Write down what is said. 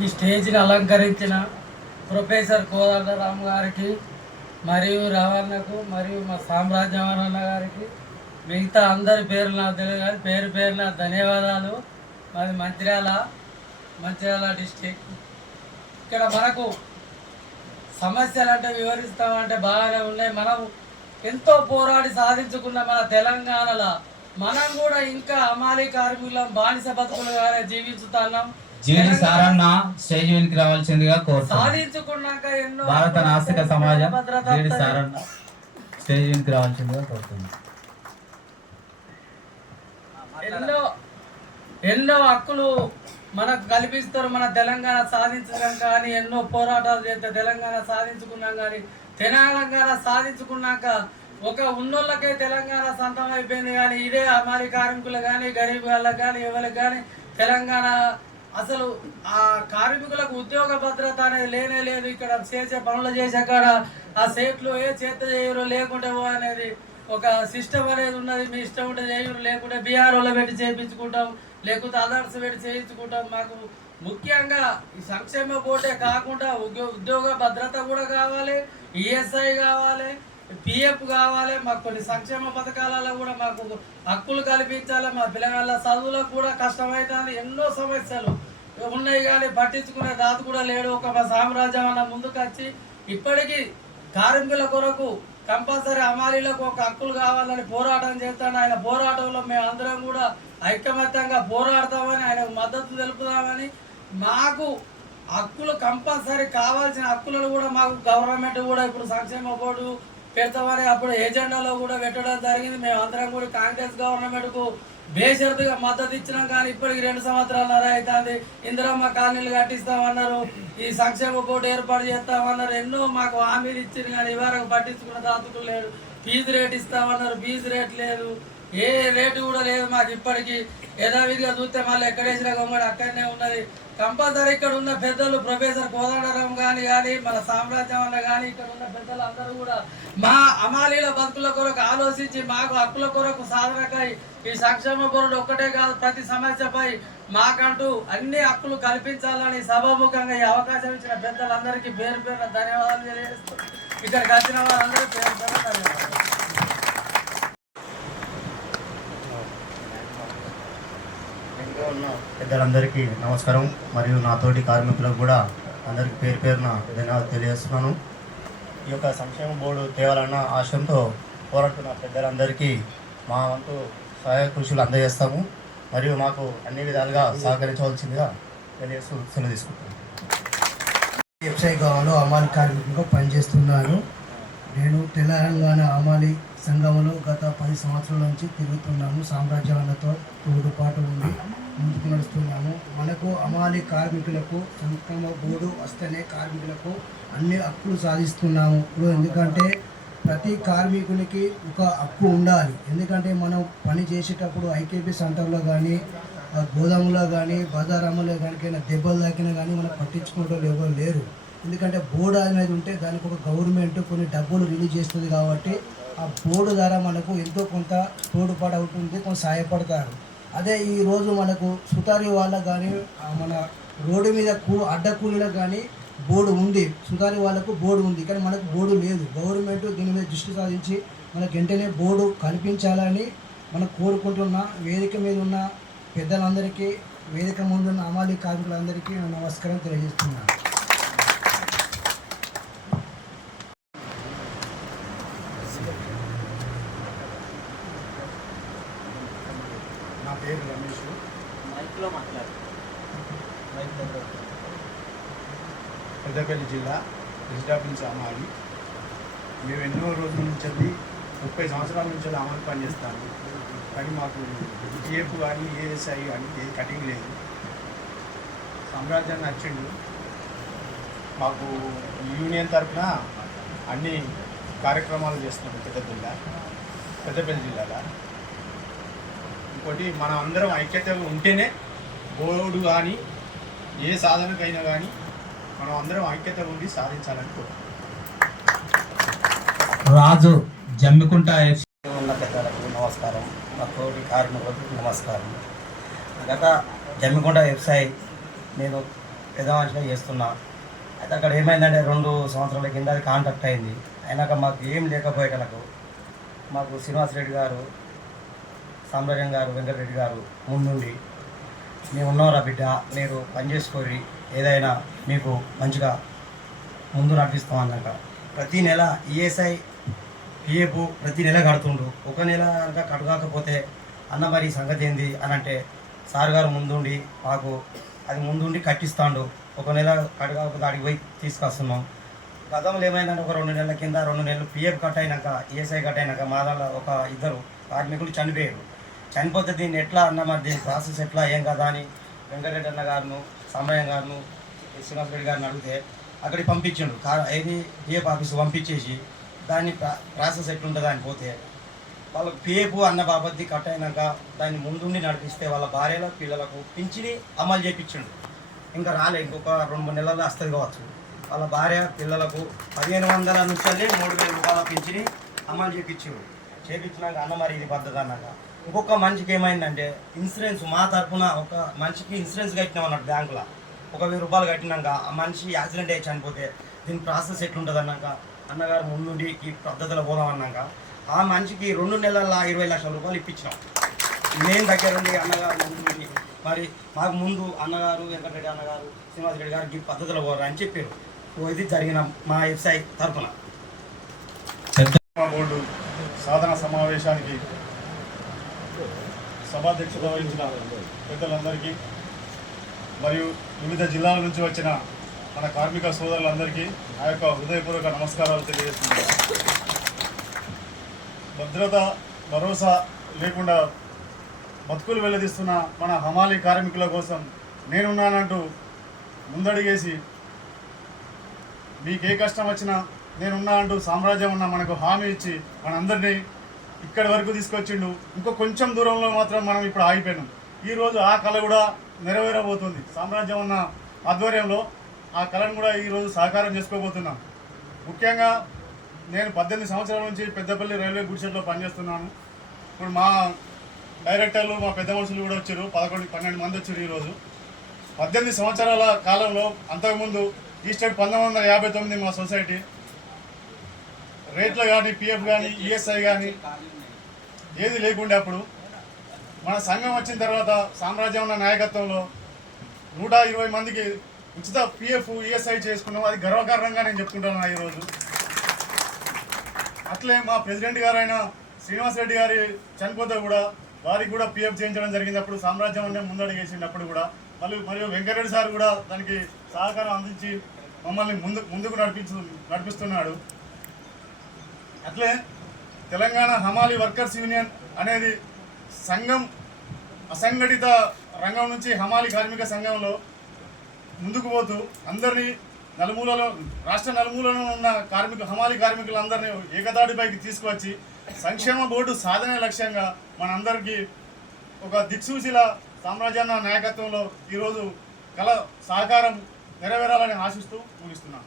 ఈ స్టేజ్ని అలంకరించిన ప్రొఫెసర్ కోదండరామ్ గారికి మరియు రవాణకు మరియు మా సామ్రాజ్యవరణ గారికి మిగతా అందరి పేర్లు నాకు తెలియదు కానీ పేరు పేరున ధన్యవాదాలు. మాది మంచిర్యాల డిస్టిక్. ఇక్కడ మనకు సమస్యలు అంటే వివరిస్తామంటే బాగానే ఉన్నాయి. మనం ఎంతో పోరాడి సాధించుకున్న మన తెలంగాణలో మనం కూడా ఇంకా అమాలి కార్మికులం బానిస బతుకులుగానే జీవిస్తున్నాం. జీడి సారన్న స్టేజ్ మీదకి రావాల్సిందిగా కోరుతున్నాం. సాధించుకున్నాక ఎన్నో భారత నాస్తిక సమాజం జీడి సారన్న స్టేజ్ మీదకి రావాల్సిందిగా కోరుతున్నాం. ఎన్నో హక్కులు మనకు కల్పిస్తారు. మన తెలంగాణ సాధించడం కానీ ఎన్నో పోరాటాలు చేస్తే తెలంగాణ సాధించుకున్నాం. కానీ తెలంగాణ సాధించుకున్నాక ఒక ఉన్నోళ్ళకే తెలంగాణ సొంతం అయిపోయింది. కానీ ఇదే అమాలి కార్మికులు కానీ గరీబ్ వాళ్ళకి కానీ ఎవరికి కానీ తెలంగాణ అసలు ఆ కార్మికులకు ఉద్యోగ భద్రత అనేది లేనే లేదు. ఇక్కడ చేసే పనులు చేసే కాడ ఆ సేట్లు ఏ చేత చేయరు లేకుంటే అనేది ఒక సిస్టమ్ అనేది ఉన్నది. మీ ఇష్టం ఉంటే చేయరు, లేకుంటే బీఆర్ఓలో పెట్టి చేయించుకుంటాం, లేకుంటే అదర్స్ పెట్టి చేయించుకుంటాం. మాకు ముఖ్యంగా ఈ సంక్షేమ బోర్డే కాకుండా ఉద్యోగ భద్రత కూడా కావాలి, ఈఎస్ఐ కావాలి, పిఎఫ్ కావాలి. మాకు కొన్ని సంక్షేమ పథకాలలో కూడా మాకు హక్కులు కల్పించాలి. మా పిల్లల చదువులకు కూడా కష్టమవుతుంది. ఎన్నో సమస్యలు ఉన్నాయి కానీ పట్టించుకునే దాత కూడా లేడు. ఒక మా సామ్రాజ్యం అన్న ముందుకు వచ్చి ఇప్పటికీ కార్మికుల కొరకు కంపల్సరీ అమాలీలకు ఒక హక్కులు కావాలని పోరాటం చేస్తాను. ఆయన పోరాటంలో మేము అందరం కూడా ఐకమత్యంగా పోరాడతామని, ఆయనకు మద్దతు తెలుపుదామని, మాకు హక్కులు కంపల్సరీ కావాల్సిన హక్కులను కూడా మాకు గవర్నమెంట్ కూడా ఇప్పుడు సంక్షేమ బోర్డు పెడతామని అప్పుడు ఏజెండాలో కూడా పెట్టడం జరిగింది. మేము అందరం కూడా కాంగ్రెస్ గవర్నమెంట్కు బేషరతుగా మద్దతు ఇచ్చినాం. కానీ ఇప్పటికి 2 సంవత్సరాలన్నర అవుతుంది. ఇందిరమ్మ కాలనీలు కట్టిస్తామన్నారు, ఈ సంక్షేమ బోర్డు ఏర్పాటు చేస్తామన్నారు, ఎన్నో మాకు హామీలు ఇచ్చింది. కానీ ఇవరకు పట్టించుకున్న దాతులు లేడు. ఫీజు రేట్ ఇస్తామన్నారు, ఫీజు రేట్ లేదు, ఏ రేటు కూడా లేదు మాకు. ఇప్పటికీ యథావిధిగా చూస్తే మళ్ళీ ఎక్కడేసిన గొంగడి అక్కడనే ఉన్నది. కంపల్సరీ ఇక్కడ ఉన్న పెద్దలు ప్రొఫెసర్ కోదండరామ్ కానీ మన సామ్రాజ్యం అన్న కానీ ఇక్కడ ఉన్న పెద్దలు అందరూ కూడా మా అమాలీల బతుకుల కొరకు ఆలోచించి మాకు హక్కుల కొరకు సాధనకై ఈ సంక్షేమ బోర్డు ఒక్కటే కాదు ప్రతి సమస్యపై మాకంటూ అన్ని హక్కులు కల్పించాలని సభాముఖంగా ఈ అవకాశం ఇచ్చిన పెద్దలందరికీ పేరు పేరున ధన్యవాదాలు తెలియజేస్తూ ఇక్కడికి వచ్చిన వారందరూ పేరు పేరున ధన్యవాదాలు. ఉన్న పెద్దలందరికీ నమస్కారం. మరియు నాతోటి కార్మికులకు కూడా అందరికీ పేరు పేరున ధన్యవాదాలు తెలియజేస్తున్నాను. ఈ యొక్క సంక్షేమ బోర్డు తేవాలన్న ఆశయంతో పోరాడుతున్న పెద్దలందరికీ మా వంతు సహాయ కృషులు అందజేస్తాము. మరియు మాకు అన్ని విధాలుగా సహకరించవలసిందిగా తెలియజేస్తూ సెలవు తీసుకుంటాను. వ్యవసాయ గృహంలో అమాలి కార్మికులుగా పనిచేస్తున్నాను. నేను తెలంగాణ అమాలి సంఘంలో గత 10 సంవత్సరాల నుంచి తిరుగుతున్నాము. సామ్రాజ్యాలతో తోడుపాటు ఉండి ముందుకు నడుస్తున్నాము. మనకు అమాలి కార్మికులకు సంక్షేమ బోర్డు వస్తేనే కార్మికులకు అన్ని హక్కులు సాధిస్తున్నాము. ఇప్పుడు ఎందుకంటే ప్రతి కార్మికునికి ఒక హక్కు ఉండాలి. ఎందుకంటే మనం పని చేసేటప్పుడు ఐకేపీ సెంటర్లో కానీ గోదాములో కానీ బజారాములో కానీ దెబ్బలు తాకినా కానీ మనం పట్టించుకుంటూ ఎవరు లేరు. ఎందుకంటే బోర్డు అనేది ఉంటే దానికి ఒక గవర్నమెంట్ కొన్ని డబ్బులు రిలీజ్ చేస్తుంది కాబట్టి ఆ బోర్డు ద్వారా మనకు ఎంతో కొంత తోడ్పాటు అవుతుంది, కొంత సహాయపడతారు. అదే ఈరోజు మనకు సుతారీ వాళ్ళకు కానీ మన రోడ్డు మీద అడ్డ కూలీలకు కానీ బోర్డు ఉంది, సుతారీ వాళ్ళకు బోర్డు ఉంది. కానీ మనకు బోర్డు లేదు. గవర్నమెంట్ దీని మీద దృష్టి సాధించి మనకు వెంటనే బోర్డు కల్పించాలని మనం కోరుకుంటున్నా. వేదిక మీద ఉన్న పెద్దలందరికీ, వేదిక ముందున్న అమాలి కార్మికులందరికీ నమస్కారం తెలియజేస్తున్నాను. నా పేరు రమేష్. పెద్దపల్లి జిల్లా రిజిస్టాఫ్ నుంచి అమాలి. మేము ఎన్నో రోజుల నుంచి 30 సంవత్సరాల నుంచి అమలు పనిచేస్తాము. కానీ మాకు జిఎఫ్ కానీ ఏఎస్ఐ కానీ ఏది కటింగ్ లేదు. సామ్రాజ్యాన్ని నచ్చిండు. మాకు యూనియన్ తరఫున అన్ని కార్యక్రమాలు చేస్తున్నాం పెద్దపల్లి జిల్లాలో. ఇంకోటి మనం అందరం ఐక్యతగా ఉంటేనే బోర్డు కానీ ఏ సాధనకైనా కానీ మనం అందరం ఐక్యతగా ఉండి సాధించాలని కోరుకుంటున్నాం. రాజు జమ్మికుంట ఉన్న పెద్దలకు నమస్కారం, మా తోటి కార్మికులకు నమస్కారం. గత జమ్మికుంట వ్యవసాయ నేను పెద్ద మనిషిగా చేస్తున్నా. అయితే అక్కడ ఏమైందంటే 2 సంవత్సరాల కింద అది కాంటాక్ట్ అయింది. అయినాక మాకు ఏం లేకపోయేటలకు మాకు శ్రీనివాసరెడ్డి గారు, సామ్రాజ్యం గారు, వెంకటరెడ్డి గారు ముందుండి మేము ఉన్నారా బిడ్డ, మీరు పనిచేసుకోరి, ఏదైనా మీకు మంచిగా ముందు నడిపిస్తాం అన్నాక ప్రతి నెల ఈఎస్ఐ పిఎఫ్ ప్రతి నెల కడుతుండు. ఒక నెల కనుక కట్టకపోతే అన్న మరి సంగతి ఏంది అని అంటే సార్ గారు ముందుండి మాకు అది ముందుండి కట్టిస్తాడు. ఒక నెల కట్టకపోతే అడిగి పోయి తీసుకొస్తున్నాం. గతంలో ఏమైందంటే ఒక 2 నెలల కింద 2 నెలలు పిఎఫ్ కట్ అయినాక ఈఎస్ఐ కట్ అయినాక మా దాంట్లో ఒక 2 కార్మికులు చనిపోయారు. చనిపోతే దీన్ని ఎట్లా అన్న మరి దీని ప్రాసెస్ ఎట్లా ఏం కదా అని వెంకటరెడ్డి అన్న గారును, సామయ్య గారును, శ్రీనివాసరెడ్డి గారిని అడిగితే అక్కడికి పంపించిండు. ఏది పిఎఫ్ ఆఫీసు పంపించేసి దాన్ని ప్రాసెస్ ఎట్లుంటుంది అని పోతే వాళ్ళకి పిఎఫ్ అన్న బాబద్ది కట్ అయినాక దాన్ని ముందుండి నడిపిస్తే వాళ్ళ భార్యల పిల్లలకు పింఛని అమలు చేయించిండు. ఇంకా రాలే, ఇంకొక 2-3 నెలల్లో వస్తుంది కావచ్చు. వాళ్ళ భార్య పిల్లలకు 1500 నుంచి 3000 రూపాయల పింఛని అమలు చేయించిండు. చేయించినాక అన్న మరి ఇది పద్ధతి అన్నాక ఇంకొక మనిషికి ఏమైందంటే ఇన్సూరెన్స్ మా తరఫున ఒక మనిషికి ఇన్సూరెన్స్ కట్టినాం అన్నట్టు బ్యాంకులో 1000 రూపాయలు కట్టినాక ఆ మనిషి యాక్సిడెంట్ అయ్యి చనిపోతే దీని ప్రాసెస్ ఎట్లుంటుంది అన్నాక అన్నగారు ముందుండి ఈ పద్ధతిలో పోదాం అన్నాక ఆ మనిషికి 2 నెలల 20 లక్షల రూపాయలు ఇప్పించినాం. నేను దగ్గరుండి అన్నగారు ముందుండి మరి మాకు ముందు అన్నగారు, వెంకటరెడ్డి అన్నగారు, శ్రీనివాసరెడ్డి గారు ఈ పద్ధతిలో పోరా అని చెప్పారు. ఇది జరిగిన మా ఎఫ్ఐ తరఫున బోర్డు సాధన సమావేశానికి సభాధ్యక్షత వహించిన పెద్దలందరికీ మరియు వివిధ జిల్లాల నుంచి వచ్చిన మన కార్మిక సోదరులందరికీ నా యొక్క హృదయపూర్వక నమస్కారాలు తెలియజేస్తున్నాను. భద్రత భరోసా లేకుండా బతుకులు వెల్లదీస్తున్న మన హమాలీ కార్మికుల కోసం నేనున్నానంటూ ముందడిగేసి మీకు ఏ కష్టం వచ్చినా నేనున్నా అంటూ సామ్రాజ్యం ఉన్న మనకు హామీ ఇచ్చి మనందరినీ ఇక్కడి వరకు తీసుకొచ్చిండు. ఇంకో కొంచెం దూరంలో మాత్రం మనం ఇప్పుడు ఆగిపోయినాం. ఈరోజు ఆ కళ కూడా నెరవేరబోతుంది. సామ్రాజ్యం ఉన్న ఆధ్వర్యంలో ఆ కళను కూడా ఈరోజు సాకారం చేసుకోబోతున్నాం. ముఖ్యంగా నేను 18 సంవత్సరాల నుంచి పెద్దపల్లి రైల్వే గుడిసెట్లో పనిచేస్తున్నాను. ఇప్పుడు మా డైరెక్టర్లు, మా పెద్ద మనుషులు కూడా వచ్చారు. 11-12 మంది వచ్చారు ఈరోజు. 18 సంవత్సరాల కాలంలో అంతకుముందు ఈస్టర్ట్ 1959 మా సొసైటీ రేట్లు కానీ, పిఎఫ్ కానీ, ఈఎస్ఐ కానీ ఏది లేకుండే. అప్పుడు మన సంఘం వచ్చిన తర్వాత సామ్రాజ్యం ఉన్న నాయకత్వంలో 120 మందికి ఉచిత పిఎఫ్, ఈఎస్ఐ చేసుకున్నాం. అది గర్వకారణంగా నేను చెప్పుకుంటున్నాను ఈరోజు. అట్లే మా ప్రెసిడెంట్ గారైన శ్రీనివాసరెడ్డి గారి చనిపోతే కూడా వారికి కూడా పిఎఫ్ చేయించడం జరిగింది. అప్పుడు సామ్రాజ్యం అనే ముందడుగేసినప్పుడు కూడా మరియు వెంకటరెడ్డి సార్ కూడా దానికి సహకారం అందించి మమ్మల్ని ముందుకు నడిపిస్తున్నాడు. అట్లే తెలంగాణ హమాలీ వర్కర్స్ యూనియన్ అనేది సంఘం అసంఘటిత రంగం నుంచి హమాలీ కార్మిక సంఘంలో ముందుకు పోతూ అందరినీ నలుమూలలో రాష్ట్ర నలుమూలలో ఉన్న హమాలీ కార్మికులందరినీ ఏకతాటిపైకి తీసుకువచ్చి సంక్షేమ బోర్డు సాధనే లక్ష్యంగా మనందరికీ ఒక దిక్సూచిల సామ్రాజ్యాన్న నాయకత్వంలో ఈరోజు కళ సహకారం నెరవేరాలని ఆశిస్తూ ముగిస్తున్నాను.